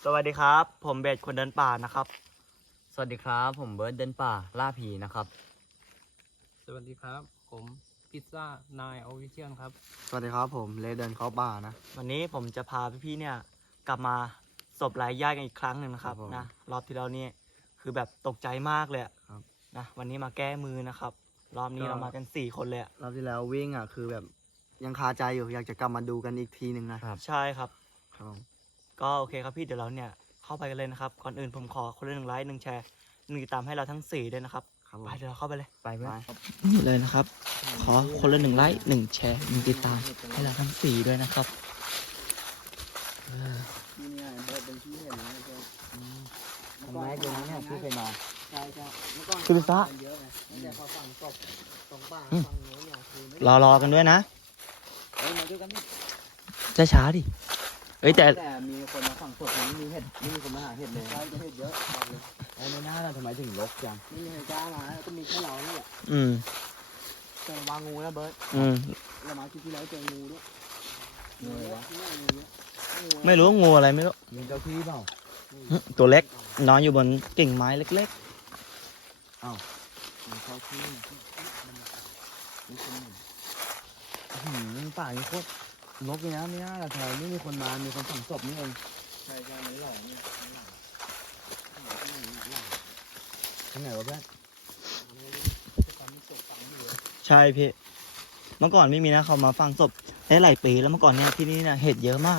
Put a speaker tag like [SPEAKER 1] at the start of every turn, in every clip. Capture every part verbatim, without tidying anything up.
[SPEAKER 1] สวัสดีครับผมเบสคนเดินป่านะครับ
[SPEAKER 2] สวัสดีครับผมเบิร์ดเดินป่าล่าผีนะครับ
[SPEAKER 3] สวัสดีครับผมพิซซ่านายออฟฟิเชียลครับ
[SPEAKER 4] สวัสดีครับผมเลเดินเข้าป่านะ
[SPEAKER 1] วันนี้ผมจะพาพี่ๆเนี่ยกลับมาศพรายญาติกันอีกครั้งหนึ่งนะครับนะรอบที่แล้วนี่คือแบบตกใจมากเลยนะวันนี้มาแก้มือนะครับรอบนี้เรามากันสี่คนเลย
[SPEAKER 4] รอบที่แล้ววิ่งอ่ะคือแบบยังคาใจอยู่อยากจะกลับมาดูกันอีกทีหนึ่งนะครับ
[SPEAKER 1] ใช่ครับ
[SPEAKER 4] ครับ
[SPEAKER 1] ก็โอเคครับพี่เดี๋ยวเราเนี่ยเข้าไปกันเลยนะครับก่อนอื่นผมขอคนละหนึ่งไลค์หนึ่งแชร์หนึ่งติดตามให้เราทั้งสี่ด้วยนะครับไปเดี๋ยวเราเข้าไปเลย
[SPEAKER 2] ไปเพื่อน
[SPEAKER 1] นี่เลยนะครับขอคนละหนึ่งไลค์หนึ่งแชร์หนึ่งติดตามให้เราทั้งสี่ด้วยนะครับ
[SPEAKER 4] ที่นี่เบิร์ดเป็นที่เห็นนะเพื่อน
[SPEAKER 2] ทำไมตรงนั้นเนี่ยพี่เคยมา
[SPEAKER 4] ใช่ใช่เมื่อก่อน
[SPEAKER 1] คือซะ
[SPEAKER 4] เยอะไงแต่พอฝั่งศพตรงป่าฝั่งโน้นเนี่ยคือไม่
[SPEAKER 1] รอรอกันด้วยนะ
[SPEAKER 4] เฮ้ยมาด้วยกันดิ
[SPEAKER 1] จะช้าดิเอ้ยแต่
[SPEAKER 2] แต่มีคนมาฝั่งศพนี้มีเห็ดไม่มีคนมาหาเห็ดเลย
[SPEAKER 4] ใช่จะเห็นเยอะบอกเลย
[SPEAKER 2] ไอ้ไม่น่าเราทำไมถึงลกจัง
[SPEAKER 4] ไม่มีใครกล้ามาก็มีแค่เราเนี่ย
[SPEAKER 1] อืม
[SPEAKER 4] แต่ระวางงูนะเบิร์ด
[SPEAKER 1] อืม
[SPEAKER 4] เรามาที่ที่แล้วเจองูด้วย
[SPEAKER 2] งูอะไรวะ
[SPEAKER 4] งูเยอะงูเยอะงู
[SPEAKER 1] ไม่รู้งูอะไรไม่รู้
[SPEAKER 2] มีเจ้าที่เปล่า
[SPEAKER 1] ตัวเล็กนอนอยู่บนกิ่งไม้เล็ก
[SPEAKER 2] มีเจ้าที่มีคนหนึ่งหืมป่านี้โคตรลกเลยนะไม่น่าเราแถวไม่มีคนมามีคนฝังศพนี่เอง
[SPEAKER 4] ใช่ใช่มันหลอนเนี่ยมันหลอน
[SPEAKER 2] ที่ไหนวะเพื่อน
[SPEAKER 1] ๆ ใช่พี่ เมื่อก่อนไม่มีนะเขามาฟังศพได้หลายปีแล้วเมื่อก่อนเนี่ยที่นี่เนี่ยเห็ดเยอะมาก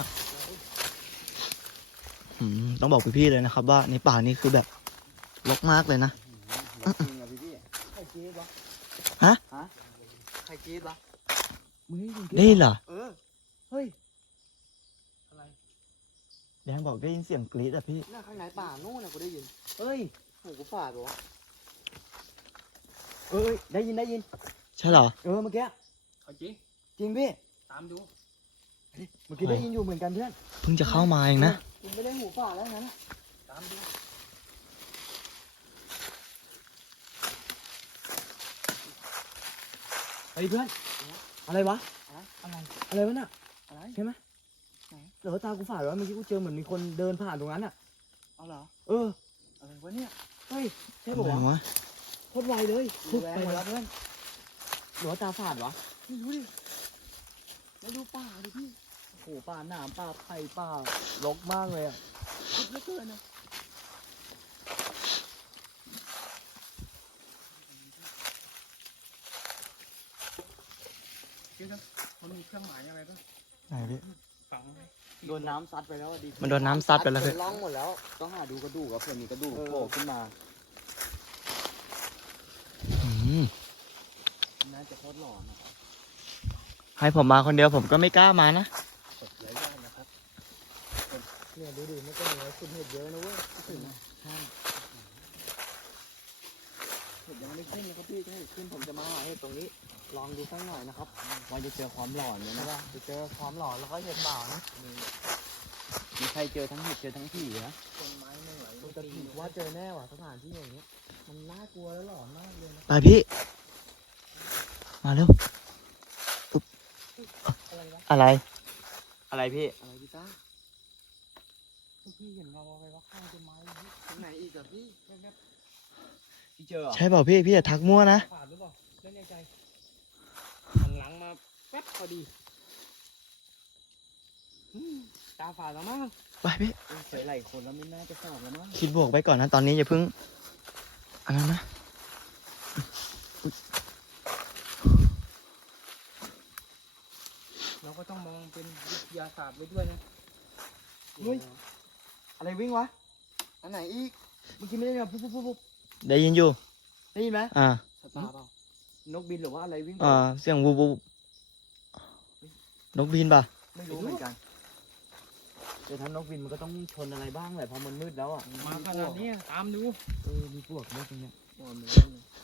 [SPEAKER 1] อืมต้องบอกพี่ๆเลยนะครับ ว่าในป่านี้คือแบบรกมากเลยนะ
[SPEAKER 4] จริงอ่ะพี่พี่ใครกรี๊ดวะ
[SPEAKER 1] ฮะ
[SPEAKER 4] ฮะใครกรี๊ดวะ
[SPEAKER 2] มึงได้ยิน
[SPEAKER 1] ได้ยินเหรอ
[SPEAKER 4] เออ
[SPEAKER 2] เฮ้ย
[SPEAKER 4] อะไร
[SPEAKER 1] แดงบอกได้ยินเสียงกรี๊ดอะพี่
[SPEAKER 4] น่าข้างในป่านู่นนะกูได้ยิน
[SPEAKER 2] เฮ้ย
[SPEAKER 4] หูกูฝาดวะ
[SPEAKER 2] เอ้ยได้ยินได้ยิน
[SPEAKER 1] ใช่เหรอ
[SPEAKER 2] เออเมื่อกี้
[SPEAKER 3] เอาจริง
[SPEAKER 2] จริงพี่
[SPEAKER 3] ตามดู
[SPEAKER 2] เมื่อกี้ได้ยินอยู่เหมือนกันเพื่อน
[SPEAKER 1] เพิ่งจะเข้ามาเองนะ
[SPEAKER 4] กูไม่ได้หูฝาดแล้วงั้น
[SPEAKER 3] ตามดู
[SPEAKER 2] เฮ้ยเพื่อนอะไรวะ
[SPEAKER 4] อะไร
[SPEAKER 2] อะไรวะน่ะ
[SPEAKER 4] อะไร
[SPEAKER 2] ใช่ไหม
[SPEAKER 4] ไหน
[SPEAKER 2] เดี๋ยวตากูฝาดวะเมื่อกี้กูเจอเหมือนมีคนเดินผ่านตรงนั้นอ่ะ
[SPEAKER 4] เอาเหรอ
[SPEAKER 2] เออ
[SPEAKER 4] อะไรวะเนี่ย
[SPEAKER 2] เฮ้ยใช่
[SPEAKER 1] อะ
[SPEAKER 2] ปะ
[SPEAKER 1] ไร
[SPEAKER 2] วะ
[SPEAKER 1] วะ
[SPEAKER 2] โคตรไวเลย
[SPEAKER 4] ดู
[SPEAKER 2] ปุ๊บ
[SPEAKER 4] แรง
[SPEAKER 2] ไป
[SPEAKER 4] หมด
[SPEAKER 2] แล้
[SPEAKER 4] แล้ว วเพื่อน
[SPEAKER 2] หรือว่าตาฝาดวะ
[SPEAKER 4] ไม่รู้ดิไม่ดูป่าดิพี่
[SPEAKER 2] โอ้โหป่าหนามป่าไผ่ป่ารกมากเลยอ่ะ
[SPEAKER 4] คิดไม่เกินนะ
[SPEAKER 3] คิดว่ามันมีเครื่องหมายอะไรบ้าง
[SPEAKER 1] ไหนพี่
[SPEAKER 3] ฝังไหม
[SPEAKER 2] โดนน้ำซัดไปแล้วอะดิ
[SPEAKER 1] มันโดนน้ำซัดไปแล้ว
[SPEAKER 4] เจ
[SPEAKER 1] พี่
[SPEAKER 4] อร่องหมดแล้ว
[SPEAKER 2] ต้องหาดูกระดูกอะเผื่อมีกระดูก
[SPEAKER 4] เออ
[SPEAKER 2] โผล่ขึ้นมา
[SPEAKER 1] อืม
[SPEAKER 2] น่าจะโคตรหลอนอะ
[SPEAKER 1] ให้ผมมาคนเดียวผมก็ไม่กล้ามานะ
[SPEAKER 2] สดเลยได้นะครับ
[SPEAKER 4] เนี่ยดูดิไม่ต้องเลยคุณเห็ดเยอะนะเว้ยถึง
[SPEAKER 2] ใช่
[SPEAKER 4] เห็ดยังไม่ขึ้นนะครับพี่ถ้าเห็ดขึ้นผมจะมาหาเห็ดตรงนี้ ลองดูสักหน่อยนะครับ
[SPEAKER 2] ว่าจะเจอความหลอนเนี่ย
[SPEAKER 4] นะ
[SPEAKER 2] นะ
[SPEAKER 4] ว่าจะเจอความหลอนแล้วก็เห็ดป่านะ
[SPEAKER 2] มีใครเจอทั้งเห็ดเจอทั้งผีนะ
[SPEAKER 3] ต้นไม้ไม่ไหว
[SPEAKER 4] ผมจะถือว่าเจอแน่ว่ะสถานที่อย่างเงี้ย มันน่ากลัวและหลอนมากเลยนะ
[SPEAKER 1] ไปพี่ มาเร็วอุ๊บ
[SPEAKER 4] อะไรวะ
[SPEAKER 1] อะไร
[SPEAKER 2] อะไรพี่
[SPEAKER 4] อะไรพี่ต้าพี่เห็นเราอะไรวะข้างต้นไม้เลยตรงไหนอีกอะพี่แว๊บ
[SPEAKER 2] ที่เจอเหรอ
[SPEAKER 1] ใช่เปล่าพี่พี่อย่าทักมั่วนะ
[SPEAKER 3] ฝาดหรือเปล่าไม่แน่ใจหันหลังมาแป๊บพอดีอืมตาฝาดแล้วมั้ง
[SPEAKER 1] ไปพี่
[SPEAKER 2] เจอหลายคนแล้วไม่น่าจะฝาดแล้วมั้ง
[SPEAKER 1] คิดบวกไปก่อนนะตอนนี้อย่าเพิ่งอันนั้นนะ
[SPEAKER 3] เราก็ต้องมองเป็นวิทยาศาสตร์ไว้ด้วยนะ
[SPEAKER 4] ๆ
[SPEAKER 2] เฮ้ยอะไรวิ่งวะ
[SPEAKER 4] อันไหนอีก
[SPEAKER 2] เมื่อกี้ไม่ได้มาปุ๊บปุ๊บปุ๊บปุ๊บ
[SPEAKER 1] ได้ยินอยู่
[SPEAKER 2] ได้ยินไหม
[SPEAKER 1] อ่า
[SPEAKER 4] สตาร์เปล่าน
[SPEAKER 2] กบินหรือว่าอะไรวิ่ง
[SPEAKER 1] อ่าเสียงวูบวูบนกบินป่ะ
[SPEAKER 2] ไม่รู้เหมือนกันแต่ถ้านกบินมันก็ต้องชนอะไรบ้างแหละเพราะมันมืดแล้วอ่ะ
[SPEAKER 3] มาขนาดนี้ตามดู
[SPEAKER 2] เออมีพวกด้วยตรงเนี้ย
[SPEAKER 4] โอ้ยมัน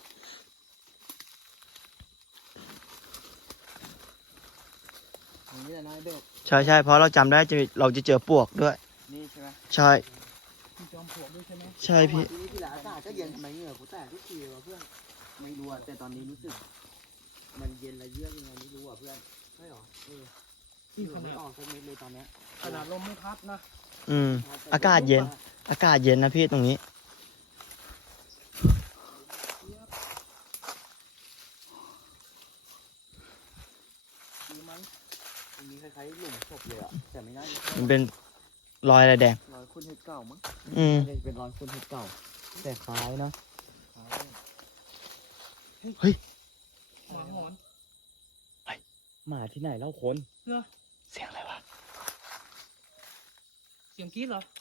[SPEAKER 4] อย่างนี้แหละนายเบส
[SPEAKER 1] ใช่ใช่เพราะเราจำได้จะเราจะเจอปลวกด้วย
[SPEAKER 2] นี่ใช่ไหม
[SPEAKER 1] ใช่
[SPEAKER 3] มีจอมปลวกด้วยใช่ไหม
[SPEAKER 1] ใช่พี่
[SPEAKER 4] ที่นี่ที่แล้วอากาศก็เย็นทำไมเหงื่อกูแตกทุกทีวะเพื่อน
[SPEAKER 2] ไม่รู้อะแต่ตอนนี้รู้สึก มันเย็นและเยือกยังไงไม่รู้อ่ะเพื่อน
[SPEAKER 4] ใช่หรอ
[SPEAKER 2] เออ
[SPEAKER 3] นี่
[SPEAKER 2] เหงื่
[SPEAKER 3] ข
[SPEAKER 2] อไม่
[SPEAKER 3] นาด
[SPEAKER 2] ออกสักเม็ดเลยตอนเนี้ย
[SPEAKER 3] ขนาดลมไม่พัดนะ
[SPEAKER 1] อืม อากาศเย็น อากาศเย็นนะพี่ตรงนี้
[SPEAKER 2] มีไหมตรงนี้คล้ายๆหลุมศพเลยอ่ะแต่ไม่น่าจะใช่
[SPEAKER 1] มันเป็นรอยอะไรแดง
[SPEAKER 2] รอยคุณเห็ดเก่ามั้ง
[SPEAKER 1] อืม
[SPEAKER 2] น่าจะเป็นรอยคุณเห็ดเก่า แต่คล้ายนะ
[SPEAKER 1] เฮ้ย
[SPEAKER 3] หมาหอน
[SPEAKER 2] หมาที่ไหนเล่าคน
[SPEAKER 3] เหรอ
[SPEAKER 1] เสียงอะไรวะ
[SPEAKER 3] เสียงกรี๊ดเหรอ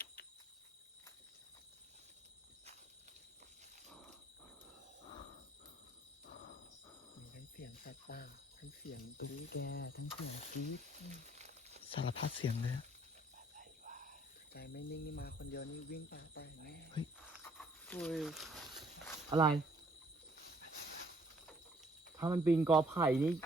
[SPEAKER 4] มีทั้งเสียงสัตว์ป่าทั้งเสียง
[SPEAKER 2] ตุ๊กแกทั้งเสียงกรี๊ด
[SPEAKER 1] สารพัดเสียงเลยอะ
[SPEAKER 4] ใจไม่นิ่งนี่มาคนเดียวนี่วิ่งป่าไปแน่
[SPEAKER 1] เฮ้ย
[SPEAKER 4] โอ้ย
[SPEAKER 2] อะไร ถ้ามันปีนกอไผ่นี่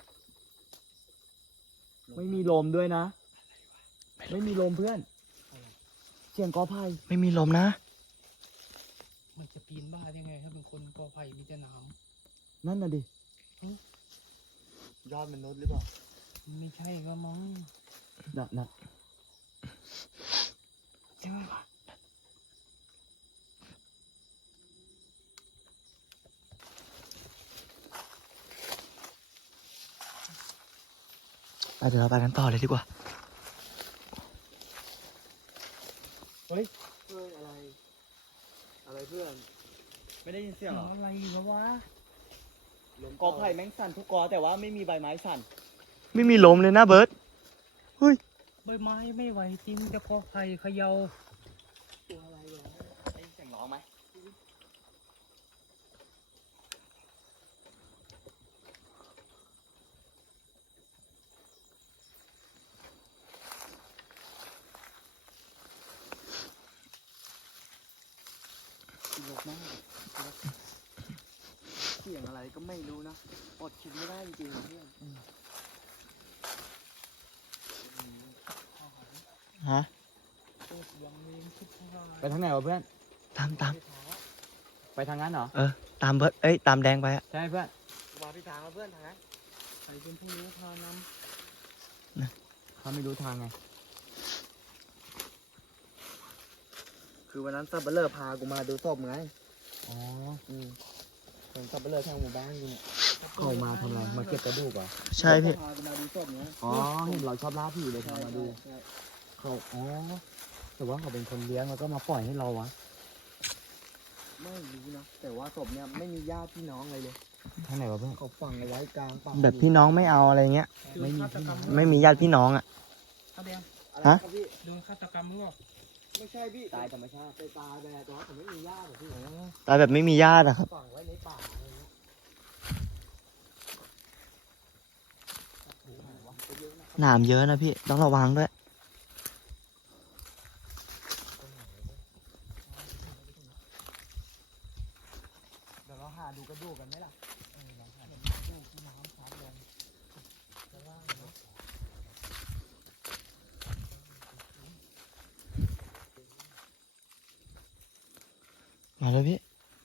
[SPEAKER 2] ไม่มีลมด้วยนะ ไม่มีลมเพื่อน เสียงกอไผ่
[SPEAKER 1] ไม่มีลมนะ
[SPEAKER 3] มันจะปีนบ้าได้ไงถ้าเป็นคนกอไผ่มีแต่หน้
[SPEAKER 2] นั่นน่ะดิ
[SPEAKER 4] ยอดมนุษย์หรือเปล่า
[SPEAKER 3] ำไม่ใช่ก็มั้ง
[SPEAKER 2] น่ะน่ะ
[SPEAKER 3] ใช่ไหม
[SPEAKER 1] ไปเดี๋ยวเราไปกันต่อเลยดีกว่า
[SPEAKER 2] เฮ้ย
[SPEAKER 4] เฮ้ยอะไร อะไรเพื่อน
[SPEAKER 2] ไม่ได้ยินเสียงเหรอ
[SPEAKER 3] อะไรเหรอวะ
[SPEAKER 4] ลม
[SPEAKER 2] กอไผ่แม่งสั่นทุกกอแต่ว่าไม่มีใบไม้สั่น
[SPEAKER 1] ไม่มีลมเลยนะเบิร์ต
[SPEAKER 3] ใบไม้ไม่ไหวจริงจะกอไผ่เขยา
[SPEAKER 4] ตัวอะไรวะ
[SPEAKER 2] ได้ยินเสียงร้องไหม
[SPEAKER 4] ลกมากเสียงอะไรก็ไม่รู้นะอดคิดไม่ได้จริงๆเพื่อน
[SPEAKER 1] ฮะ
[SPEAKER 3] โอ้ยังเลี้ยงชิบหาย
[SPEAKER 2] ไปทางไหนวะเพื่อน
[SPEAKER 1] ตามตาม
[SPEAKER 2] ไปทางนั้นเหรอ
[SPEAKER 1] เออ ตามเบิร์ตเอ้ย ตามแดงไปอะ
[SPEAKER 2] ใช่ไหมเพื่อน
[SPEAKER 4] มาพี่ทางแล้วเพื่อนทางนั้น
[SPEAKER 3] ใครเป็นผู้รู้พาน
[SPEAKER 2] เขาไม่รู้ทางไง
[SPEAKER 4] คือวันนั้นสับเบลเลอร์พากูมาดูศพไง
[SPEAKER 2] อ๋อ
[SPEAKER 4] อืมเหมือนสับเบลเลอร์ทางหมู่บ้านกูเนี่ย
[SPEAKER 3] ำ
[SPEAKER 2] เข้ามาทำอะไร มาเก็บกระดูกเหรอ
[SPEAKER 1] ใช่พี่
[SPEAKER 4] พากูมาดูศพไง
[SPEAKER 2] อ๋อ เห็นเราชอบล่าผีเลยพามาดู
[SPEAKER 4] ใช่
[SPEAKER 2] เขา อ๋อ แต่ว่าเขาเป็นคนเลี้ยงแล้วก็มาปล่อยให้เราวะ
[SPEAKER 4] ไม่รู้นะแต่ว่าศพเนี่ยไม่มีญาติพี่น้องอะไรเลย
[SPEAKER 2] ทางไหนวะเพื่อน
[SPEAKER 4] เขาฝังเอาไว้กลางป่า
[SPEAKER 1] แบบพี่น้องไม่เอาอะไรเงี้ย
[SPEAKER 2] ไม่มี
[SPEAKER 3] ฆาตกรรม
[SPEAKER 1] ไม่มีญาติพี่น้องอะ
[SPEAKER 3] แสดง
[SPEAKER 4] อะไร
[SPEAKER 1] ฮะ
[SPEAKER 4] ครับพี่
[SPEAKER 3] โดนฆาตกรรมหรือเปล่า
[SPEAKER 4] ไม่ใช่พี่
[SPEAKER 2] ตายธรรมชาติ
[SPEAKER 4] ไปตายไปแต่ว่าผมไม่มีญาติเหรอพี่
[SPEAKER 1] ตายแบบไม่มีญาติอะครับ
[SPEAKER 4] ฝังไว้ในป่าอะไรเงี้ย
[SPEAKER 1] หนามเยอะนะพี่ ต้องระวังด้วย
[SPEAKER 4] เดี๋ยวเราหาดูกระดูกกันไหมล่ะเออเราหาดูกระดูกที่น้ำซัดลงจะว่าเนาะ
[SPEAKER 1] มาแล้วพี่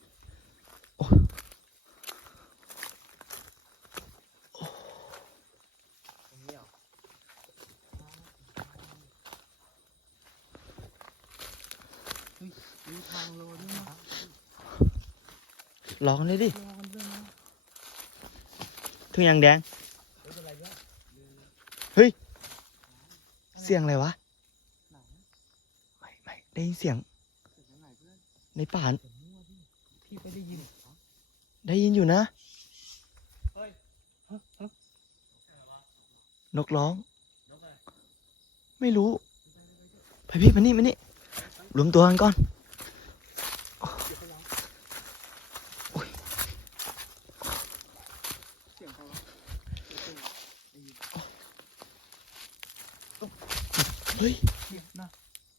[SPEAKER 4] ตรงนี้เหรอ
[SPEAKER 3] มีทางโลด้วยนะ
[SPEAKER 1] ร้องเลยดิ
[SPEAKER 3] รอกันด้วยนะ
[SPEAKER 1] ถึงยังแดง
[SPEAKER 4] ไม่เป็นไรเพื่อน
[SPEAKER 1] เสียงอะไรวะ
[SPEAKER 4] ไหน
[SPEAKER 1] ไม่ไม่ได้ยินเสียง
[SPEAKER 4] เสร็จแล้วไหนเพื่อน
[SPEAKER 1] ในป่า
[SPEAKER 3] พี่ไปได้ยิน
[SPEAKER 1] ได้ยินอยู่นะ
[SPEAKER 3] ฮะฮะ
[SPEAKER 1] นกร้อง ไม่รู้ ไปพี่มานี่มานี่รวมตัวกันก่อน
[SPEAKER 4] เสียงใครวะเสียงไอ้
[SPEAKER 1] เฮ้ย
[SPEAKER 3] เสียงนะ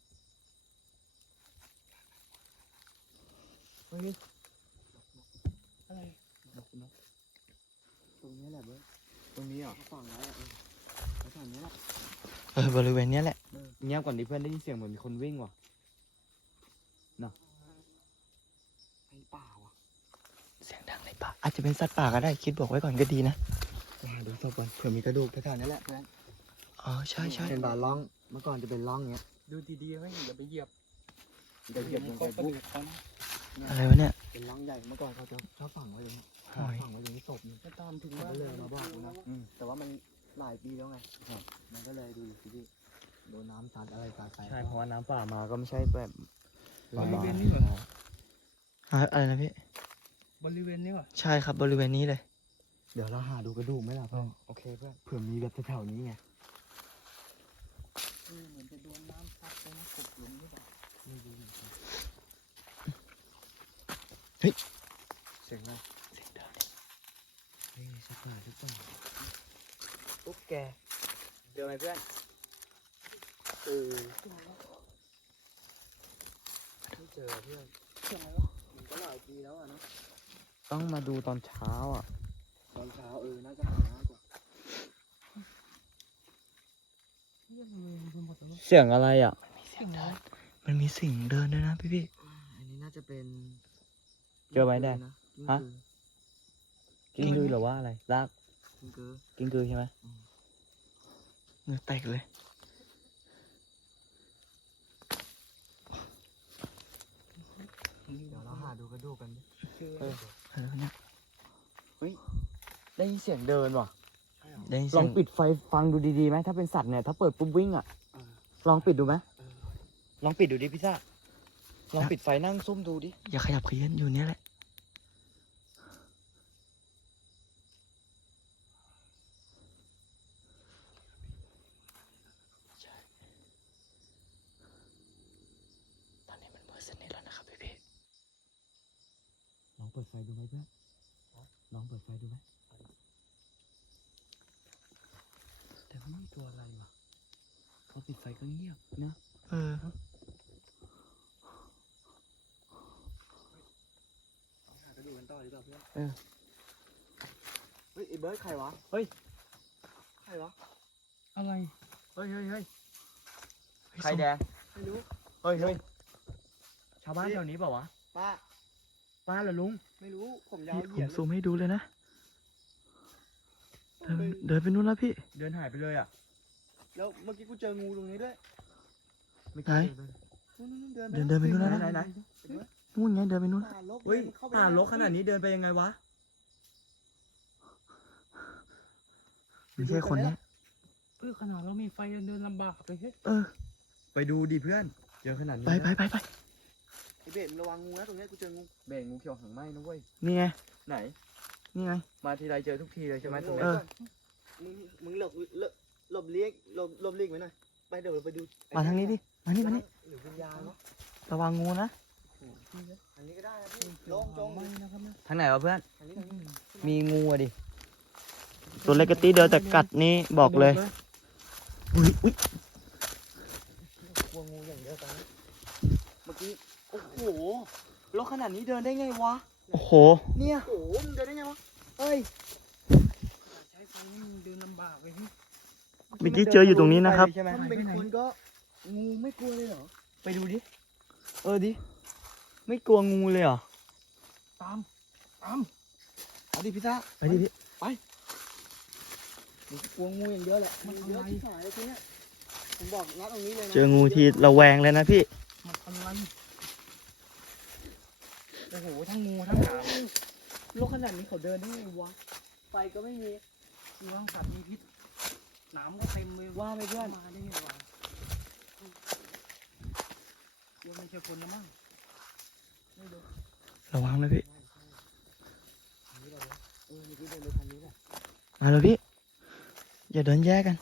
[SPEAKER 4] เฮ้ย
[SPEAKER 3] อะไร
[SPEAKER 4] นกนกตรงนี้แหละเพื่อนตรงนี้เหรอฝังไว้อะเออแล้วฝั่งนี้แหละ
[SPEAKER 1] เออบริเวณเนี้ยแหละ
[SPEAKER 2] เงียบก่อนดิเพื่อนได้ยินเสียงเหมือนมีคนวิ่งว่ะ
[SPEAKER 4] ในป่าว่ะ
[SPEAKER 1] เสียงดังในป่า อาจจะเป็นสัตว์ป่าก็ได้ คิดบอกไว้ก่อนก็ดีนะ
[SPEAKER 4] ไปหาดูศพก่อนเผื่อมีกระดูกแถวๆนี้แหละเพื่อน
[SPEAKER 1] อ๋อ ใช่ใช่
[SPEAKER 4] เป็นบ่าล่องเมื่อก่อนจะเป็นร่องเงี้ย
[SPEAKER 3] ดูดีๆไว้อย่าไปเหยียบ
[SPEAKER 2] เดี๋ยวเหยียบลงไป
[SPEAKER 3] เขา
[SPEAKER 2] ปุ๊บ
[SPEAKER 3] เขานะ
[SPEAKER 1] อะไรวะเนี่ย
[SPEAKER 2] เป็นรังใหญ่เมื่อก่อนเขาจะชอบฝังไว้ตรงนี้
[SPEAKER 1] หอย
[SPEAKER 2] ฝังไว้ตรงนี้ศพนี่
[SPEAKER 3] ก็ตามถึง
[SPEAKER 2] เขา
[SPEAKER 3] บ้าน
[SPEAKER 2] ก็เลยมาบอกกูนะ
[SPEAKER 4] อืมแต่ว่ามันหลายปีแล้วไง
[SPEAKER 2] ครับมันก็เลยดูสิพี่โดนน้ำซัดอะไรซัดไป
[SPEAKER 1] ใช่เพราะว่าน้ำป่ามาก็ไม่ใช่แบบ
[SPEAKER 3] บริเวณนี้เหรอ
[SPEAKER 1] อะไรนะพี่
[SPEAKER 3] บริเวณนี้เหรอ
[SPEAKER 1] ใช่ครับบริเวณนี้เลย
[SPEAKER 2] เดี๋ยวเราหาดูกระดูกไหมล่ะเพื่อน
[SPEAKER 1] โอเคเพื่อน
[SPEAKER 2] เผื่อมีแบบแถวๆนี้ไง
[SPEAKER 3] เออเหมือนจะโดนน้ำซัดไปนะกบหลุมหรือเปล่า
[SPEAKER 2] ไม่รู้เหมือนกัน
[SPEAKER 1] เสียงอะไร
[SPEAKER 2] เฮ้ยสักหน่อยสักหน่อย
[SPEAKER 1] ตุ๊กแกเจอไหมเพื่อนเออไม่เจอเพื่อน
[SPEAKER 4] มันก็หลายปีแล้วอ่ะเนาะ
[SPEAKER 2] ต้องมาดูตอนเช้าอ่ะ
[SPEAKER 4] ตอนเช้าเออน่าจะหาง่ายกว่า
[SPEAKER 3] เรื่องเลยเป็นหมดแล้ว
[SPEAKER 2] เสียงอะไรอ่ะ
[SPEAKER 3] เสียงอะไร
[SPEAKER 1] มันมีสิ่งเดินด้วยนะพี่พี่
[SPEAKER 4] อันนี้น่าจะเป็น
[SPEAKER 2] เจอไหมแดง
[SPEAKER 4] นะ
[SPEAKER 2] ฮะ กิ้งกือหรือว่าอะไรลาก
[SPEAKER 4] กิ้งกือ
[SPEAKER 2] กิ้งกือใช่ไหม
[SPEAKER 1] เนื้อแตกเลย
[SPEAKER 4] เดี๋ยวเราหาดูกระดูกกันดิ
[SPEAKER 3] คือ
[SPEAKER 2] เออ
[SPEAKER 1] อะไรวะเนี่ย
[SPEAKER 2] ได้ยินเสียงเดินว่ะ
[SPEAKER 1] ได้ยิน
[SPEAKER 2] ล
[SPEAKER 1] เสี
[SPEAKER 2] อย ง
[SPEAKER 1] ง
[SPEAKER 2] ปิดไฟฟังดูดีๆไหมถ้าเป็นสัตว์เนี่ยถ้าเปิดปุ๊บวิ่งอ่ะ
[SPEAKER 4] เออ
[SPEAKER 2] ลองปิดดูไหม
[SPEAKER 4] เออ
[SPEAKER 2] ลองปิดดูดิพี่ซ่าลองปิดไฟนั่งซุ่มดูดิ
[SPEAKER 1] อย่าขยับเขยื้อนอยู่เนี่ยแหละใช่ตอนนี้มันมืดสนิทแล้วนะครับพี่พี่
[SPEAKER 2] ลองเปิดไฟดูไหมเพื่อนลองเปิดไฟดูไหมแต่ไม่มีตัวอะไรว่ะพอปิดไฟก็เงียบนะ
[SPEAKER 1] เออ
[SPEAKER 4] หากระดูกกันต่อดีกว่าเพื่อน
[SPEAKER 2] เออ
[SPEAKER 4] เฮ้ยไอ้เบิร์ดใครวะ
[SPEAKER 2] เฮ้ย
[SPEAKER 4] ใครวะ
[SPEAKER 3] อะไร
[SPEAKER 2] เฮ้ยเฮ้ยเฮ้ย
[SPEAKER 1] เฮ้ย
[SPEAKER 2] ไข่แดง
[SPEAKER 4] ไม่รู้
[SPEAKER 2] เฮ้ยเฮ้ยชาวบ้านแถวนี้เปล่าวะ
[SPEAKER 4] ป้า
[SPEAKER 2] บ้านเหรอลุง
[SPEAKER 4] ไม่รู้ผมยาว
[SPEAKER 1] พี่ผ
[SPEAKER 4] เหยีย
[SPEAKER 1] ม
[SPEAKER 4] ด
[SPEAKER 1] ซูมให้ดูเลยนะ เดินเดินไปนู่นแล้วพี่
[SPEAKER 2] เดินหายไปเลยอ่ะ
[SPEAKER 4] แล้วเมื่อกี้กูเจองูตรงนี้ด้วย
[SPEAKER 2] ไม่
[SPEAKER 1] ไหน
[SPEAKER 2] เดิน
[SPEAKER 4] นู่นๆเดิน
[SPEAKER 1] เดินเดินไปนู่นแล้ว
[SPEAKER 2] ไหน
[SPEAKER 1] นะ
[SPEAKER 2] ไหนไหน
[SPEAKER 1] นู่นไงเดินไปนู่น
[SPEAKER 4] ป่ารก
[SPEAKER 2] เฮ้ย
[SPEAKER 4] มันเข้ไป
[SPEAKER 2] ป่ารกขนาดนี้เดินไปยังไงวะ
[SPEAKER 1] ไม่ใช่คนเนี้ย
[SPEAKER 3] เออขนาดเรามีไฟยังเดินลำบากเลยเฮ้ย
[SPEAKER 1] เออ
[SPEAKER 2] ไปดูดิเพื่อนเจอขนาดนี้
[SPEAKER 1] ไปไปไปไป
[SPEAKER 4] ไอ้เบสมึงระวังงูนะตรงเนี้ยกูเจองู
[SPEAKER 2] เบนงูเขียวหางไหมนะเว้ย
[SPEAKER 1] นี่ไง
[SPEAKER 2] ไหน
[SPEAKER 1] นี่ไง
[SPEAKER 2] มาทีไรเจอทุกทีเลยใช่ไหมตรง
[SPEAKER 1] เอ
[SPEAKER 2] นี้
[SPEAKER 1] อ
[SPEAKER 4] มึงมึงหลบหลบหลบเลี้ยงหลบหลบเลี้ยงไว้หน่อยไปเดี๋ยวเราไปดูไอ้
[SPEAKER 1] มาทางนี้ดิ มานี่มานี่
[SPEAKER 4] หรือวิญญาณเนาะ
[SPEAKER 1] ระวังงูนะ
[SPEAKER 4] อันนี้ก็ได้นะพี่โลงจง
[SPEAKER 3] ไม่นะครับนะ
[SPEAKER 2] ทางไหนวะเพื่อน
[SPEAKER 4] อันนี้ทางนี้
[SPEAKER 2] มีงูอะดิ
[SPEAKER 1] ตัวเล็กกระตี้เดินแต่กัดนี่บอกเลย อุ้ยอุ้ย
[SPEAKER 4] กลัวงูอย่างเดียวตอนนี้
[SPEAKER 2] เมื่อกี้ โอ้โหรถขนาดนี้เดินได้ไงวะ
[SPEAKER 1] โอ้โห
[SPEAKER 2] เนี่ย
[SPEAKER 4] โอ้โหมึงเดินได้ไงวะ
[SPEAKER 2] เฮ้ย
[SPEAKER 3] ใช้ไฟนี่มันเดินลำบากเลยเฮ้ย
[SPEAKER 1] เมื่อกี้เจออยู่ตรงนี้นะครับ
[SPEAKER 2] ใช่ไหม
[SPEAKER 4] ถ้ามันเป็นคนก็งูไม่กลัวเลยเหรอ
[SPEAKER 2] ไปดูดิ เออดิ ไม่กลัวงูเลยเหรอ
[SPEAKER 3] ตามตาม
[SPEAKER 4] เอาดิพี่ซ่า
[SPEAKER 1] ไปดิพี่
[SPEAKER 4] มึงกลัวงูอย่างเดียวแหละมันเยอะที่หายเลยทีเนี้ยผมบอกนัดตรงนี้เลยนะ
[SPEAKER 1] เจองูทีระแวงเลยนะพี่
[SPEAKER 3] มันอะไรโอ้โหทั้งงูทั้งหาง
[SPEAKER 2] รถขนาดนี้เขาเดินได้ไงวะ ไฟก็ไม่มี
[SPEAKER 3] เรื่องสัตว์มีพิษน้ำก็เต็มเลย
[SPEAKER 2] ว่าไหมเพื่อน
[SPEAKER 3] มาได้ไงวะเดี๋ยวไม่ใช่คนละมั้ง
[SPEAKER 1] ระวังนะพี่
[SPEAKER 4] เออเมื่อกี้เดินไปทางนี้แหละ
[SPEAKER 1] มาเลยพี่ อย่าเดินแยกกัน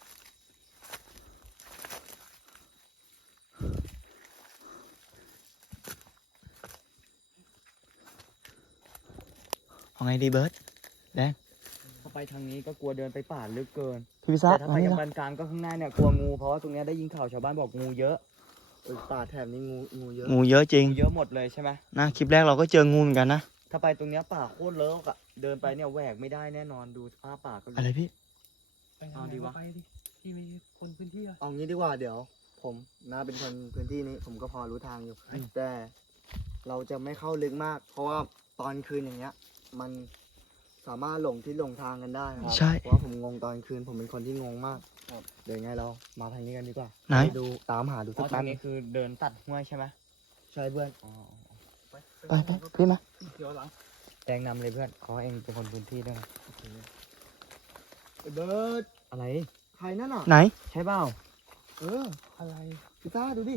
[SPEAKER 1] เอาไงดีเบิร์ต
[SPEAKER 2] ถ้าไปทางนี้ก็กลัวเดินไปป่าลึกเกิน
[SPEAKER 1] พี่พิซ่า
[SPEAKER 2] แต่ถ้า
[SPEAKER 1] มา
[SPEAKER 2] ไป
[SPEAKER 1] นี่
[SPEAKER 2] ยัง
[SPEAKER 1] นะ
[SPEAKER 2] บันกลางก็ข้างหน้าเนี่ยกลัวงู เพราะว่าตรงเนี้ยได้ยินข่าวชาวบ้านบอกงูเยอะ
[SPEAKER 4] เออป่าแถบนี้งูงูเยอะ
[SPEAKER 1] งูเยอะจริง
[SPEAKER 2] งูเยอะหมดเลยใช่ไหม
[SPEAKER 1] นะคลิปแรกเราก็เจองูเหมือนกันนะ
[SPEAKER 2] ถ้าไปตรงเนี้ยป่าโคตรเลิกอะเดินไปเนี่ยแหวกไม่ได้แน่นอนดูสภาพป่าก็รู้
[SPEAKER 1] อะไรพี่
[SPEAKER 3] ไปทาง
[SPEAKER 2] เอา
[SPEAKER 3] ไหน
[SPEAKER 2] ดี
[SPEAKER 3] ก็
[SPEAKER 2] วะ
[SPEAKER 3] ไปดิที่ไม่ใช่คนพื้นที่อะ
[SPEAKER 4] เอางี้ดีกว่าเดี๋ยว ผมนาเป็นคนพื้นที่นี้ผมก็พอรู้ทางอยู่ แต่เราจะไม่เข้าลึกมาก เพราะว่าตอนคืนอย่างเงี้ย มัน
[SPEAKER 2] สามารถหลงที่หลงทางกันได้ครับ
[SPEAKER 1] ใช่
[SPEAKER 2] เพราะว่าผมงงตอนกลางคืนผมเป็นคนที่งงมาก
[SPEAKER 3] ครับ
[SPEAKER 2] เดี๋ยวยังไงเรามาทางนี้กันดีกว่า
[SPEAKER 1] ไหน
[SPEAKER 2] ปดูตามหาดู
[SPEAKER 1] อ๋
[SPEAKER 2] สั
[SPEAKER 1] อก ทา
[SPEAKER 2] แป๊
[SPEAKER 1] ง
[SPEAKER 2] บ
[SPEAKER 1] นี้คือเดินตัดห้วยใช่ไหม
[SPEAKER 2] ใช่เพื่อน
[SPEAKER 1] ไปไปพี่มา
[SPEAKER 3] เดี๋ยวหลัง
[SPEAKER 1] แดงนำเลยเพื่อนเขาเองเป็นคนพื้นที่ด้วย
[SPEAKER 2] ไอ้เบิร์ด
[SPEAKER 1] อะไร
[SPEAKER 2] ใครนั่นอ่ะ
[SPEAKER 1] ไหน ใช่เปล่า
[SPEAKER 2] เออ
[SPEAKER 3] อะไร
[SPEAKER 2] พี่ต้าดูดิ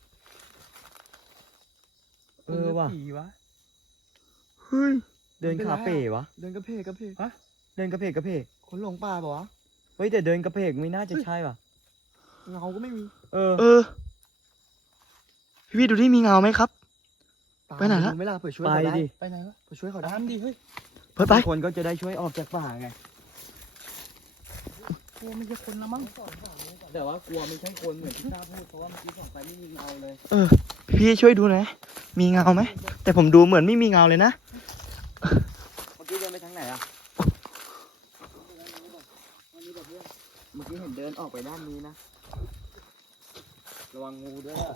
[SPEAKER 1] เออว่ะ
[SPEAKER 3] ผีวะ
[SPEAKER 1] เฮ้ย เดินคาเฟ่วะ
[SPEAKER 2] เดินกระเพกกระเพก
[SPEAKER 1] เดินกระเพกกระเพก
[SPEAKER 2] คนหลงป่าเปล่าวะ
[SPEAKER 1] เฮ้ยแต่เดินกระเพกไม่น่าจะใช่ว่ะ
[SPEAKER 2] เงาก็ไม่มี
[SPEAKER 1] เออ เออ พี่พี่ดูที่มีเงาไหมครับ
[SPEAKER 2] ตาม
[SPEAKER 1] ไปไหนละ
[SPEAKER 2] ดูไม่ล่ะเผื่อช่วย
[SPEAKER 1] ไป
[SPEAKER 2] เขาได้
[SPEAKER 1] ดิ
[SPEAKER 3] ไปไหนวะ
[SPEAKER 2] เผื่อช่วยเขาได้
[SPEAKER 3] ตามดิเฮ้ย
[SPEAKER 1] เพื่อไป
[SPEAKER 2] คนก็จะได้ช่วยออกจากป่าไง
[SPEAKER 3] กลัวมันจะคนละมั้ง
[SPEAKER 2] แต่ว่ากลัวไม่ใช่คนเหมือนที่ต้าพูดเพราะว่าเมื่อกี้ส่องไปไม่มีเงาเลย
[SPEAKER 1] เออ พี่ช่วยดูหน่อยมีเงาไหม แต่ผมดูเหมือนไม่มีเงาเลยนะ
[SPEAKER 2] เมื่อกี้เดินไปทางไหนอ่ะเมื่อกี้เห็นเดินออกไปด้านนี้นะ ระวังงูด้วยอะ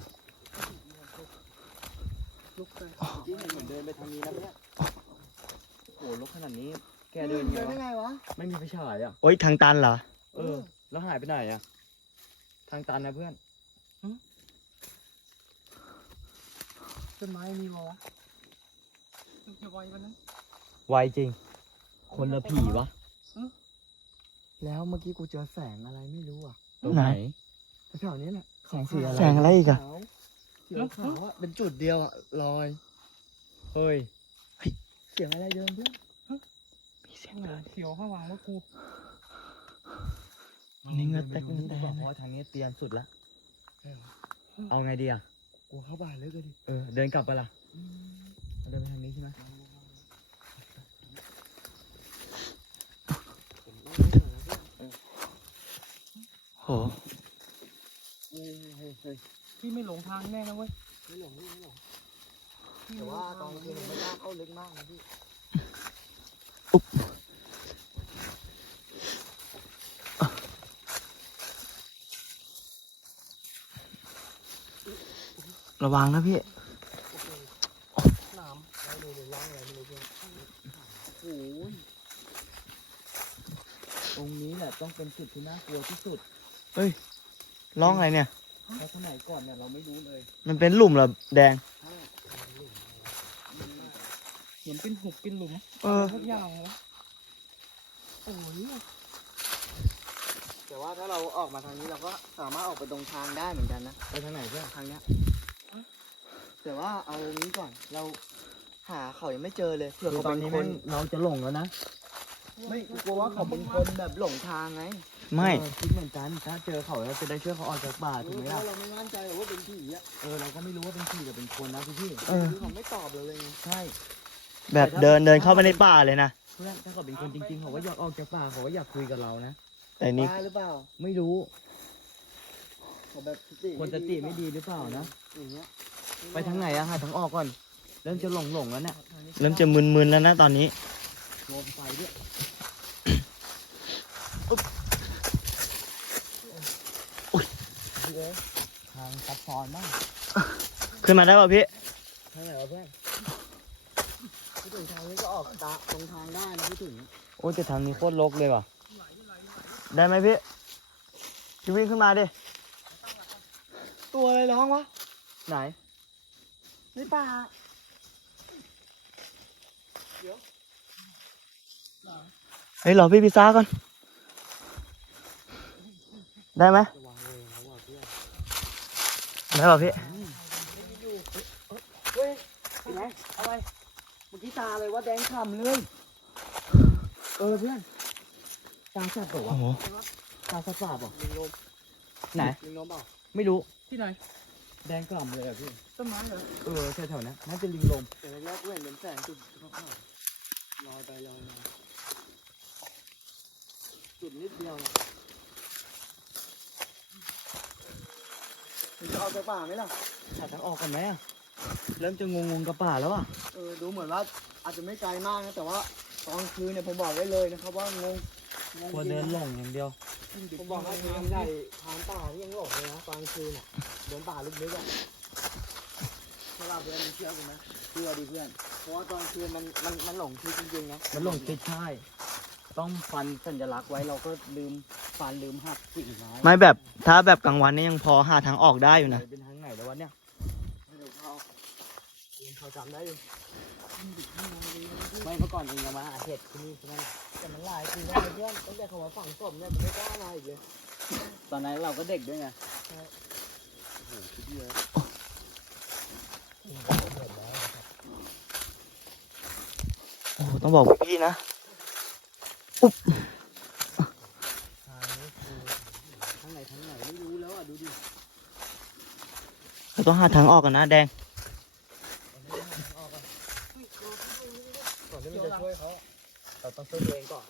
[SPEAKER 3] ลุกไป
[SPEAKER 2] เมื่อกี้เห็นเหมือนเดินไปทางนี้นะเนี่ยโอ้โหลุกขนาดนี้ แกเดิน
[SPEAKER 4] เดินได้
[SPEAKER 2] ไง
[SPEAKER 4] ไงวะ
[SPEAKER 2] ไม่มีไฟฉายอ่ะ
[SPEAKER 1] โอ้ยทางตันเหรอ
[SPEAKER 2] เออ แล้วหายไปไหนอ่ะ ทางตันนะเพื่อน
[SPEAKER 3] ต้นไม้มีวะวะมันจะไววันนั้น
[SPEAKER 1] ไวจริง คนละผีวะ
[SPEAKER 2] แล้วเมื่อกี้กูเจอแสงอะไรไม่รู้อ่ะ
[SPEAKER 1] ตรงไหน
[SPEAKER 2] แถวๆนี้แหละ
[SPEAKER 1] แสงสีอะไร แสงอะไรอีกอะ
[SPEAKER 2] ขาวเขียวขาวอะเป็นจุดเดียวอ่ะลอย
[SPEAKER 1] เฮ้ย
[SPEAKER 2] เสียงอะไรเดินเพื่อน
[SPEAKER 1] มีเสียงเดิน
[SPEAKER 3] เขียวข้างหลังว่ากู
[SPEAKER 1] วันนี้เงือแตกเงือแต
[SPEAKER 2] บอก
[SPEAKER 1] ก
[SPEAKER 2] ว่าทางนี้เตรียมสุดแล้ว
[SPEAKER 1] เอาไงดีอ่ะ
[SPEAKER 2] กลัวเข้าบ้านเลยก็ดิ
[SPEAKER 1] เออ เดินกลับไปละ
[SPEAKER 2] เดินไปทางนี้ใช่ไหม
[SPEAKER 1] โห
[SPEAKER 2] เฮ้ยเฮ้ยเฮ้ย
[SPEAKER 3] พี่ไม่หลงทางแน่นะเว้ย
[SPEAKER 2] ไม่หลงไม่หลง
[SPEAKER 3] พี่
[SPEAKER 2] แต่
[SPEAKER 3] ไม่หล
[SPEAKER 2] ว่าง ต
[SPEAKER 3] ท
[SPEAKER 2] อนคืนผมไม่กล้าเข้าลึกมากนะพี่
[SPEAKER 1] ระวังนะพี่
[SPEAKER 3] หนาม
[SPEAKER 2] ไม่รู้เลยร้องอะไรไม่รู้เพื่อนโอ้ยตรงนี้แหละต้องเป็นจุดที่น่ากลัวที่สุด
[SPEAKER 1] ร้องอะไรเนี่ย
[SPEAKER 2] เพราะสมัยก่อนเนี่ยเราไม่รู้เลย
[SPEAKER 1] มันเป็นหลุมเหรอแดง
[SPEAKER 3] เหมือนเป็นหุบเป็นหลุม
[SPEAKER 1] เออ
[SPEAKER 3] ทุกอย่างวะ
[SPEAKER 2] โอ้ยแต่ว่าถ้าเราออกมาทางนี้เราก็สามารถออกไปตรงทางได้เหมือนกันนะ
[SPEAKER 1] ไปทางไหนเพื่อน
[SPEAKER 2] ทางเนี้ยแต่ว่าเอานี้ก่อน เราหาเขายังไม่เจอเลยเผื่อ
[SPEAKER 1] คือ
[SPEAKER 2] เขา
[SPEAKER 1] ตอน
[SPEAKER 2] เป็น
[SPEAKER 1] นี้
[SPEAKER 2] ค
[SPEAKER 1] แม่
[SPEAKER 2] น
[SPEAKER 1] งเราจะหลงแล้วนะ
[SPEAKER 2] ไม่กลัวว่าเขาเป็นคนแบบหลงทางไง
[SPEAKER 1] ไม่
[SPEAKER 2] เออคิดเหมือนกันถ้าเจอเขาแล้วจะได้ช่วยเขาออกจากป่าถูกไหมล่ะ
[SPEAKER 4] เราไม่มั่นใจหรอกว่าเป็นผีอ่ะ
[SPEAKER 2] เออเราก็ไม่รู้ว่าเป็นผีหรือเป็นคนนะพี่พี่
[SPEAKER 1] เออ
[SPEAKER 4] คือเขาไม่ตอบเราเลยไง
[SPEAKER 2] ใช่
[SPEAKER 1] แบบเดินเดินเข้าไปในป่าเลยนะ
[SPEAKER 2] เพื่อนถ้าเขาเป็นคนจริงๆเขาก็อยากออกจากป่าเขาก็อยากคุยกับเรานะ
[SPEAKER 1] แต่นี่
[SPEAKER 4] บ้าหรือเปล่า
[SPEAKER 2] ไม่รู้
[SPEAKER 4] เขาแบบสติ
[SPEAKER 2] คนสติไม่ดีหรือเปล่านะ
[SPEAKER 4] อย่างเงี้ย
[SPEAKER 2] ไปทางไหนอะหาทางออกก่อน เริ่มจะหลงหลงๆแล้วเนี่ย
[SPEAKER 1] เริ่มจะมึนๆแล้วนะตอนนี้
[SPEAKER 2] โดนไฟด้วย ทางซับซ้อนมาก
[SPEAKER 1] ขึ้นมาได้ป่ะพี่
[SPEAKER 2] ทางไหนวะเพื่อน
[SPEAKER 4] พูดถึงทางนี้ก็ออกตาตรงทางได้นะพูดถึง
[SPEAKER 1] โอ้แต่ทางนี้โคตรรกเลยว่ะ ได้ไหมพี่ พี่วิ่งขึ้นมาดิ
[SPEAKER 2] ตัวอะไรร้องวะ
[SPEAKER 1] ไหน
[SPEAKER 4] ในป่า
[SPEAKER 1] เฮ้ยรอพี่พิซซ่าก่อน ได้ไหม
[SPEAKER 2] ระวังเลยนะว่าเพื่อน
[SPEAKER 1] ได้ป่ะพี่
[SPEAKER 2] เฮ้ยเป็นไงอะไร เมื่อกี้ตาเลยว่าแดงฉ่ำเลย เออเพื่อน ตาสัตว์เปล่า
[SPEAKER 1] โอ้
[SPEAKER 2] วะ
[SPEAKER 1] โห
[SPEAKER 2] ตาสัตว์ป่าเปล่า
[SPEAKER 4] ลิงลม
[SPEAKER 1] ไหน
[SPEAKER 4] ลิงลมเปล่า
[SPEAKER 2] ไม่รู้
[SPEAKER 3] ที่ไหน
[SPEAKER 2] แดงกล่ำเลยอะพี่
[SPEAKER 3] ต้นไม้เหรอ
[SPEAKER 2] เออแถวๆนั้นน่าจะลิงลม
[SPEAKER 4] แต่แรกๆกูเห็นเป็นแสงจุดขาวๆลอยไปลอยมาจุดนิดเดียวนะมึงจะเอาจากป่าไหมล่ะ
[SPEAKER 2] หาทางออกกันไหมอะเริ่มจะงงๆกับป่าแล้วอะ
[SPEAKER 4] เออดูเหมือนว่าอาจจะไม่ไกลมากนะแต่ว่าตอนกลางคืนเนี่ยผมบอกไว้เลยนะครับว่างงงง
[SPEAKER 2] กลัว
[SPEAKER 4] จริ
[SPEAKER 2] เดิ
[SPEAKER 4] ง
[SPEAKER 2] น
[SPEAKER 4] นะ
[SPEAKER 2] หลงอย่างเดียว
[SPEAKER 4] ผมบอกว่าทางใหญ่ทางป่าที่ยังหลงเลยนะตอนกลางคืนอ่ะเดินป่าลึกๆอ่ะสลับเดินเชื่อกูไหมเชื่อดิเพื่อน
[SPEAKER 1] เพราะว่าตอนคืนมันมันมันหลงทิศจริงๆนะ
[SPEAKER 2] มันหลงทิศใช่ต้องฟันสัญลักษณ์ไว้เราก็ลืมฟันลืมหักกิ่งไม้
[SPEAKER 1] ไม่แบบถ้าแบบกลางวันนี่ยังพอหาทางออกได้อยู่นะ
[SPEAKER 2] เป็นทางไหนแล้ววะเนี่ย
[SPEAKER 1] เดี๋ยวเขาเขาจำได้อยู่
[SPEAKER 2] ไม่เมื่อก่อนเองเรามาหาเห็ดที่นี่ใช่ไหม
[SPEAKER 1] แต่มันหลายปีแล้วเพื่อนตั้งแต่เขามาฝังศพเนี่ยมันไม่กล้ามาอีกเลย
[SPEAKER 2] ตอนนั้นเราก็เด็กด้วยไง
[SPEAKER 1] โอ้โหต้องบอกพี่นะ
[SPEAKER 2] ทางไหนทางไหนไม่รู้แล้วอ่ะดูดิ
[SPEAKER 1] เราต้องหาทางออกกันนะแดง
[SPEAKER 2] ก่อนที่มันจะช่วยเขาเราต้องช่วยตัวเองก่อน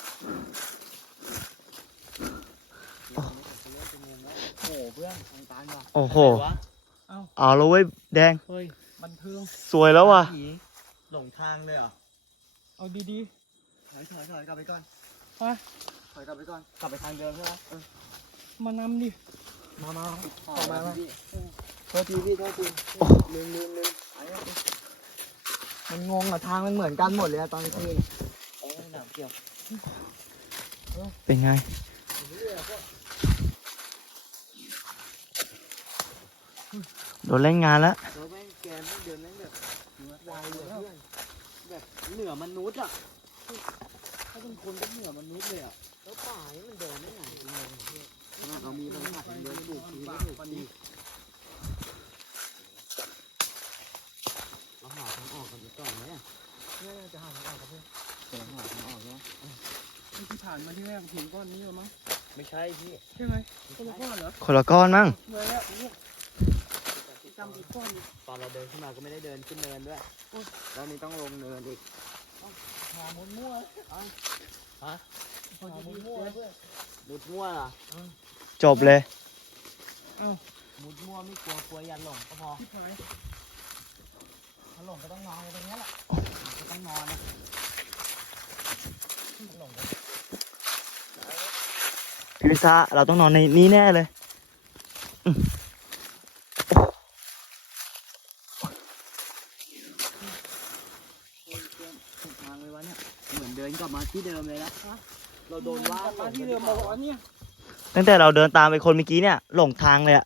[SPEAKER 2] โอ้โหเพื่อนทางตันว่ะ
[SPEAKER 1] โอ้โห
[SPEAKER 2] ไหนวะ
[SPEAKER 1] เอาแล้วเว้ยแดง
[SPEAKER 3] เฮ้ยบันเทิง
[SPEAKER 1] สวยแล้วว่ะ
[SPEAKER 2] ผีหลงทางเลยเหรอ่ะ
[SPEAKER 3] เอาดี
[SPEAKER 2] ถอยถอยถอยกลับไปก่อน
[SPEAKER 3] ๆฮะ
[SPEAKER 2] ถอยกลับไปก่อนกลับไปทางเดิมใช่ไหมเออ
[SPEAKER 3] มานำดิ
[SPEAKER 2] มามา
[SPEAKER 1] ต่อมา
[SPEAKER 2] พี่
[SPEAKER 1] โทษทีพี่โทษทีลืมลืมลืมมันงงอะทางมันเหมือนกันหมดเลยอะตอนคืน
[SPEAKER 2] เอ้ยหนามเกี่ยว
[SPEAKER 1] เป็นไง โดนเล่นงานแล้ว
[SPEAKER 2] เราแม่งแกนแม่งเดินแม่งแบบวายเลยเพื่อนแบบเหนือมนุษย์อ่ะถ้าเป็นคนก็เหนือมนุษย์เลยอ่ะ
[SPEAKER 1] แล้วป่านี่มันเดินได้ไงงงเพื่อน
[SPEAKER 2] ขนาดเรามีปัญหาเดินถูกทีไม่ถูกทีเราหาทางออกกันดีก่อนไหมอ่ะ
[SPEAKER 1] น่าจะหาทางออกครับเพื่อน
[SPEAKER 2] เดี๋ยวหาทางออกใช่ไหม
[SPEAKER 3] ที่ผ่านมาที่แรกหินก้อนนี้เหรอมั้ง
[SPEAKER 2] ไม่ใช่พี่
[SPEAKER 3] ใช่ไหมคนละก้อนเหรอ
[SPEAKER 1] คนละก้อนมั้ง
[SPEAKER 3] เลยอะเนี่ยจำผิดก้อนดิ
[SPEAKER 2] ตอนเราเดินขึ้นมาก็ไม่ได้เดินขึ้นเนินด้วยแล้วนี่ต้องลงเนินอีก
[SPEAKER 1] หามุนมั่ว
[SPEAKER 2] ฮะ
[SPEAKER 1] หามุนมั่วเพื่อน
[SPEAKER 2] มุดมั่วเหรอ
[SPEAKER 1] จบเลย
[SPEAKER 2] มุดมั่วไม่กลัวกลัวยันหลงก็พอ
[SPEAKER 3] ที่ผ่าน
[SPEAKER 1] ถ้าหลงก็ต้องนอนตรงนี้แหละ
[SPEAKER 2] ก็ต้องนอนนะ
[SPEAKER 1] หลงพี่พิซซ่าเราต้องนอนในนี้แน่เลย
[SPEAKER 2] ถูกทางเลยวะเนี่ยเหมือนเดินกลับมาที่เดิมเลยนะเราโดนว่า
[SPEAKER 3] มาที่เดิมมาบอกว่าเนี่ย
[SPEAKER 1] ตั้งแต่เราเดินตามไปคนเมื่อกี้เนี่ย หลงทางเลยอะ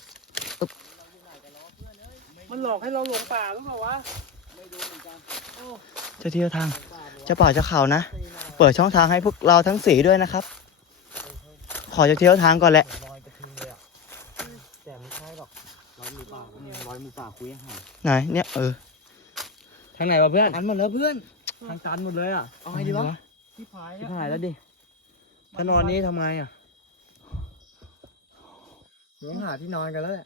[SPEAKER 3] มันหลอกให้เราหลงป่าหรือเปล่าวะ
[SPEAKER 2] ไม่รู้เหมือนกัน
[SPEAKER 1] เจ้าที่เจ้าทางเจ้าป่าเจ้าเขานะ เปิดช่องทางให้พวกเราทั้งสี่ด้วยนะครับ ขอเจ้าที่เจ้าทางก่อนแหละ
[SPEAKER 2] รอยกระทิงเลยอ่ะแต่ไม่ใช่หรอกรอยมือเปล่าอืมรอยมือเปล่าคุยหาย
[SPEAKER 1] ไหนเนี่ยเออ
[SPEAKER 2] ทางไหนวะเพื่อน
[SPEAKER 1] อันหมดแล้วเพื่อน
[SPEAKER 2] ทางตันหมดเลยอ่ะ
[SPEAKER 1] เอาไงดีวะ
[SPEAKER 3] ที่ผ่าน
[SPEAKER 2] ชิบหายแล้วดิ
[SPEAKER 1] ถ้านอนนี้ทำไงอ่ะต้องหาที่นอนกันแล้วแหละ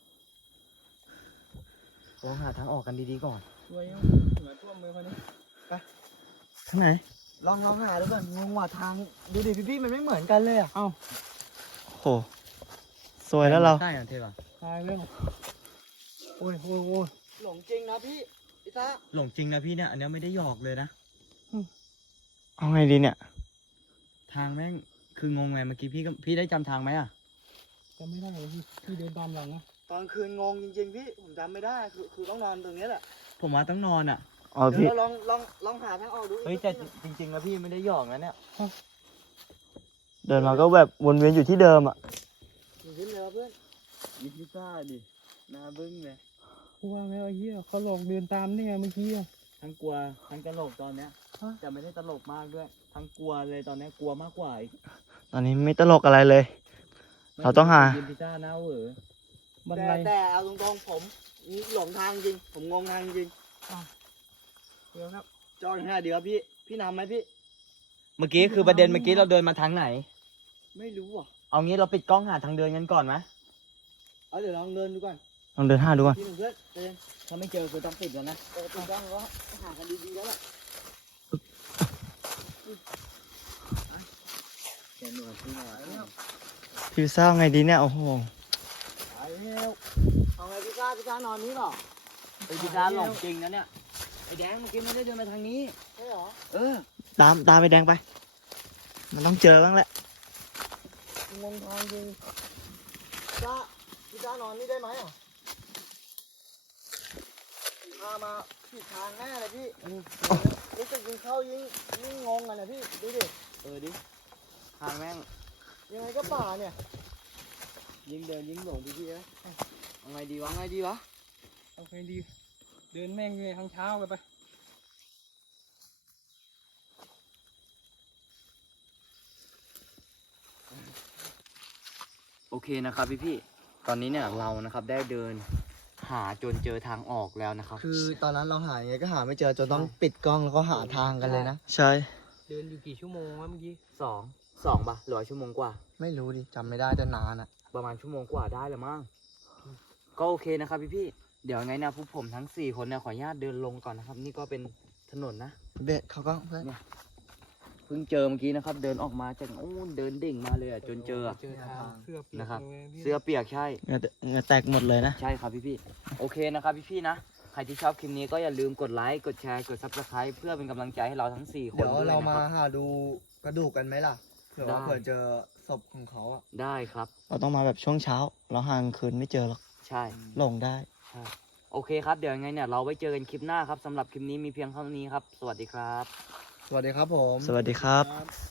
[SPEAKER 2] ลองหาทางออกกันดีๆก่อน
[SPEAKER 3] สวยยังเหมือนท่วมมือคนนี้
[SPEAKER 1] ข้างไหน ลองลองหาดูก่อนงงว่าทาง ดูดิพี่ๆมันไม่เหมือนกันเลยอ่ะ
[SPEAKER 3] เอ้า
[SPEAKER 1] โห สวยแล้วเรา
[SPEAKER 2] ใช่อ่ะเทปอ่ะ
[SPEAKER 3] ตายแล้วโอ้ยโอ้ยโอ้ย
[SPEAKER 1] หลงจริงนะพี่พี่ตา
[SPEAKER 2] หลงจริงนะพี่เนี่ย อันเนี้ยไม่ได้หยอกเลยนะ
[SPEAKER 1] เอาไงดีเนี่ย
[SPEAKER 2] ทางแม่งคืองงไงเมื่อกี้พี่ก็พี่ได้จำทางไหมอ่ะ
[SPEAKER 3] จำไม่ได้เลยพี่พี่เดินตามหลังนะ
[SPEAKER 1] ตอนคืนงงจริงๆพี่ ผมจำไม่ได้ คือคือต้องนอนตรงนี้แหละ
[SPEAKER 2] ผมว่าต้องนอนอ่ะ
[SPEAKER 1] อ๋อพี่ลองลองลองหาทางออกดู
[SPEAKER 2] เฮ้ยแต่จริงๆนะพี่ไม่ได้หยอกนะเนี่ย
[SPEAKER 1] เดินมาก็แบบวนเวียนอยู่ที่เดิมอ่ะอยู่ที่เดิมเพื่อน
[SPEAKER 2] ยิพิซซ่าดิหน้าบึ้งเลย
[SPEAKER 3] กูว่าไงวะเฮียเขาหลอกเดินตามนี่ไงเมื่อกี้อะ
[SPEAKER 2] ทั้งกลัวทั้งตลกตอนเนี้ย
[SPEAKER 3] ฮะ
[SPEAKER 2] แต่ไม่ได้ตลกมากด้วย ทั้งกลัวเลยตอนเนี้ยกลัวมากกว่าอีก
[SPEAKER 1] ตอนนี้ไม่ตลกอะไรเลย เราต้องหา
[SPEAKER 2] ยิพิซซ่าหน้าเหวอ
[SPEAKER 3] บัน
[SPEAKER 1] แต่
[SPEAKER 3] ได
[SPEAKER 1] แต่เอาตรงๆผมหลงทางจริง ผมงงทางจริง
[SPEAKER 3] เดี๋ยวครับ
[SPEAKER 1] จองห้าเดี๋ยวพี่ พี่นำไหมพี่
[SPEAKER 2] เมื่อกี้คือประเด็นเมื่อกี้เราเดินมาทางไหน
[SPEAKER 1] ไม่รู้อ่ะ
[SPEAKER 2] เอางี้เราปิดกล้องหาทางเดินกันก่อนไหม
[SPEAKER 1] เอาเดี๋ยวลองเดินดูก่อน ลองเดินห้าดูก่อน พี่หนึ่งเพื่อนเดิน
[SPEAKER 2] ถ้าไม่เจอคือต้องปิดแล้วนะ
[SPEAKER 1] ปกติกล้องก็หากันดีๆแล้วล่ะ
[SPEAKER 2] แกหนวดพี่หนวด
[SPEAKER 1] พี่ซ่าไงดีเนี่ย โอ้โหไปแล้วเอาไงพี่ซ่าพี่ซ่านอนนี้หรอ
[SPEAKER 2] ไอ้พิซซ่าหลงจริงนะเนี่ย ไอ้แดงเมื่อกี้ไม่ได้เดินมาทางนี้
[SPEAKER 1] ใช่หรอ
[SPEAKER 2] เออ
[SPEAKER 1] ตามตามไปแดงไป มันต้องเจอบ้างแหละ งงทางจริงพี่ซ่าพี่ซ่านอนนี่ได้ไหมอ่ะพี่ซ่า
[SPEAKER 4] มาผิดทางแน่เลยพี่รู้สึกยิงเข้ายิ่งยิ่งงงอ่ะเนี่ยพี่ดูดิ
[SPEAKER 2] เออดิทางแม่ง
[SPEAKER 4] ยังไงก็ป่าเนี่ย
[SPEAKER 2] ยิ่งเดินยิ่งหลงพี่พี่เอ้ยเอาไงดีวะไงดีวะ
[SPEAKER 3] เอาไงดี เดินแม่งเลยทั้งเช้ากันไป
[SPEAKER 2] โอเคนะครับพี่พี่ตอนนี้เนี่ยเรานะครับได้เดินหาจนเจอทางออกแล้วนะครับ
[SPEAKER 4] คือตอนนั้นเราหายังไงก็หาไม่เจอจนต้องปิดกล้องแล้วก็หาทางกันเลยนะ
[SPEAKER 1] ใช่
[SPEAKER 3] เดินอยู่กี่ชั่วโมงวะเมื่อกี้
[SPEAKER 2] สองสองปะหรือว่าชั่วโมงกว่า
[SPEAKER 4] ไม่รู้ดิจำไม่ได้แต่นานอ่ะ
[SPEAKER 2] ประมาณชั่วโมงกว่าได้แล้วมั้งก็โอเคนะครับพี่พี่เดี๋ยวไงเนี่ยพวกผมทั้งสี่คนเนี่ยขออนุญาตเดินลงก่อนนะครับ นี่ก็เป็นถนนนะ
[SPEAKER 4] เบสเขาก็เพื่อน
[SPEAKER 2] เพิ่งเจอเมื่อกี้นะครับ เดินออกมาจากโอ้นเดินดิ่งมาเลยอะจนเจออะ
[SPEAKER 3] เจอทางเสื้อเปียก
[SPEAKER 2] นะครับ
[SPEAKER 3] ลยพี่
[SPEAKER 2] เสื้อเปียกใช่
[SPEAKER 1] เหงื่อเหงื่อแตกหมดเลยนะ
[SPEAKER 2] ใช่ครับพี่พี่โอเคนะครับพี่พี่นะใครที่ชอบคลิปนี้ก็อย่าลืมกดไลค์กดแชร์กดซับสไครต์เพื่อเป็นกำลังใจให้เราทั้งสี่คน
[SPEAKER 4] เดี๋ยว
[SPEAKER 2] ด้วย
[SPEAKER 4] เรา
[SPEAKER 2] นะ
[SPEAKER 4] มา
[SPEAKER 2] ครับ
[SPEAKER 4] หาดูกระดูกกันไหมล่ะเผื่อว่า
[SPEAKER 2] ได้
[SPEAKER 4] เผื่อเจอศพของเขาอ่ะ
[SPEAKER 2] ได้ครับ
[SPEAKER 1] เราต้องมาแบบช่วงเช้า เราห่างคืนไม่เจอหรอก
[SPEAKER 2] ใช่
[SPEAKER 1] หลงได้
[SPEAKER 2] ใช่โอเคครับเดี๋ยวยังไงเนี่ยเราไว้เจอกันคลิปหน้าครับสำหรับคลิปนี้มีเพียงเท่านี้ครับสวัสดีครับ
[SPEAKER 4] สวัสดีครับผม
[SPEAKER 1] สวัสดีครับ